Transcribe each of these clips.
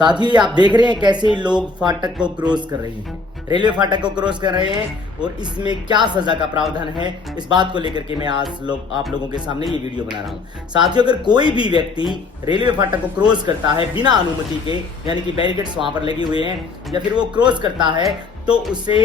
साथियों, ये आप देख रहे हैं कैसे लोग फाटक को क्रॉस कर रहे हैं, रेलवे फाटक को क्रॉस कर रहे हैं और इसमें क्या सजा का प्रावधान है, इस बात को लेकर के मैं आज आप लोगों के सामने ये वीडियो बना रहा हूं। साथियों, अगर कोई भी व्यक्ति रेलवे फाटक को क्रॉस करता है बिना अनुमति के, यानी कि बैरिकेड्स वहां पर लगे हुए हैं, या फिर वो क्रॉस करता है तो उसे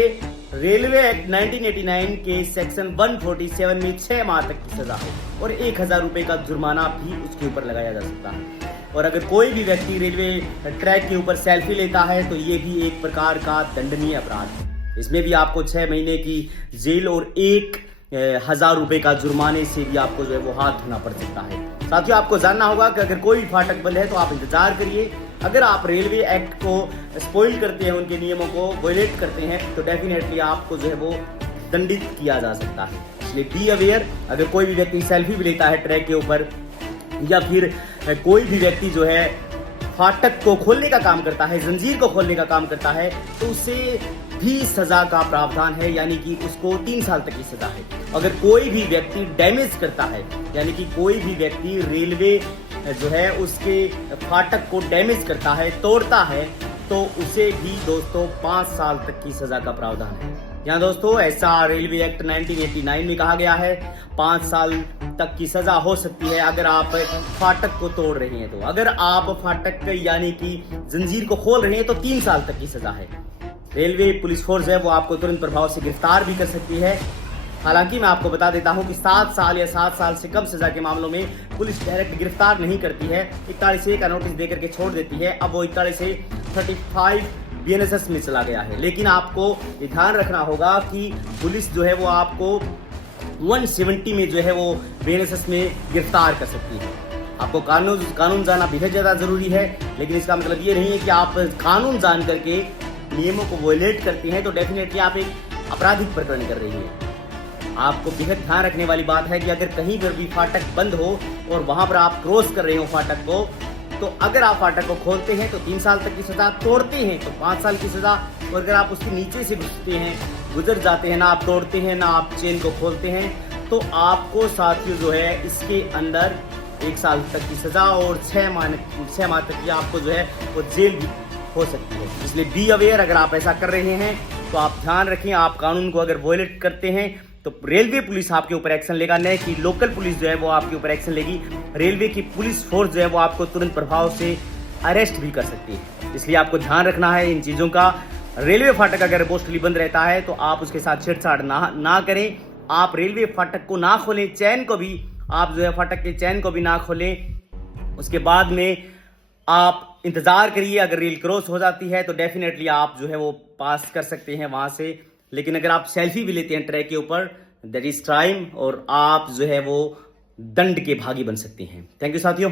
रेलवे एक्ट 1989 के सेक्शन 147 में 6 माह तक की सजा है और 1000 रुपए का जुर्माना भी उसके ऊपर लगाया जा सकता है। और अगर कोई भी व्यक्ति रेलवे ट्रैक के ऊपर सेल्फी लेता है तो ये भी एक प्रकार का दंडनीय अपराध है। इसमें भी आपको 6 महीने की जेल और 1000 रुपए का जुर्माने से भी आपको जो है वो हाथ धोना पड़ सकता है। साथियों, आपको जानना होगा कि अगर कोई भी फाटक बंद है तो आप इंतजार करिए। अगर आप रेलवे एक्ट को स्पॉइल करते हैं, उनके नियमों को वायलेट करते हैं, तो डेफिनेटली आपको जो है वो दंडित किया जा सकता है। इसलिए बी अवेयर। अगर कोई भी व्यक्ति सेल्फी भी लेता है ट्रैक के ऊपर, या फिर कोई भी व्यक्ति जो है फाटक को खोलने का काम करता है, जंजीर को खोलने का काम करता है, तो उसे भी सजा का प्रावधान है, यानी कि उसको 3 साल तक की सजा है। अगर कोई भी व्यक्ति डैमेज करता है, यानी कि कोई भी व्यक्ति रेलवे जो है उसके फाटक को डैमेज करता है, तोड़ता है, तो उसे भी दोस्तों 5 साल तक की सजा का प्रावधान है। यहाँ दोस्तों ऐसा रेलवे एक्ट 1989 में कहा गया है 5 साल तक की सजा हो सकती है अगर आप फाटक को तोड़ रहे हैं। तो अगर आप फाटक यानी कि जंजीर को खोल रहे हैं तो 3 साल तक की सजा है। रेलवे पुलिस फोर्स है वो आपको तुरंत प्रभाव से गिरफ्तार भी कर सकती है। हालांकि मैं आपको बता देता हूं कि 7 साल या 7 साल से कम सजा के मामलों में पुलिस डायरेक्ट गिरफ्तार नहीं करती है, 41A का नोटिस देकर के छोड़ देती है। अब वो 41A 35 BNSS में चला गया है। लेकिन आपको ये ध्यान रखना होगा कि पुलिस जो है वो आपको 170 में जो है वो BNSS में गिरफ्तार कर सकती है। आपको कानून जानना बेहद ज्यादा जरूरी है, लेकिन इसका मतलब ये नहीं है कि आप कानून जान करके नियमों को वायलेट करते हैं तो डेफिनेटली आप एक आपराधिक प्रकरण कर रही है। आपको बेहद ध्यान रखने वाली बात है कि अगर कहीं पर भी फाटक बंद हो और वहां पर आप क्रॉस कर रहे हो फाटक को, तो अगर आप फाटक को खोलते हैं तो 3 साल तक की सजा, तोड़ते हैं तो 5 साल की सजा, और अगर आप उसके नीचे से गुजर जाते हैं, ना आप तोड़ते हैं ना आप चेन को खोलते हैं, तो आपको साथियों जो है इसके अंदर 1 साल तक की सजा और 6 माह तक की आपको जो है वो जेल भी हो सकती है। इसलिए बी अवेयर। अगर आप ऐसा कर रहे हैं तो आप ध्यान रखें, आप कानून को अगर वायलेट करते हैं तो रेलवे पुलिस आपके ऊपर एक्शन लेगा, नहीं कि लोकल पुलिस जो है वो आपके ऊपर एक्शन लेगी। रेलवे की पुलिस फोर्स जो है वो आपको तुरंत प्रभाव से अरेस्ट भी कर सकती है। इसलिए आपको ध्यान रखना है इन चीजों का। रेलवे फाटक अगर मोस्टली बंद रहता है तो आप उसके साथ छेड़छाड़ ना करें। आप रेलवे फाटक को ना खोलें, चैन को भी आप जो है फाटक के चैन को भी ना खोलें। उसके बाद में आप इंतजार करिए। अगर रेल क्रॉस हो जाती है तो डेफिनेटली आप जो है वो पास कर सकते हैं वहां से। लेकिन अगर आप सेल्फी भी लेते हैं ट्रैक के ऊपर, दैट इज क्राइम, और आप जो है वो दंड के भागी बन सकते हैं। थैंक यू साथियों।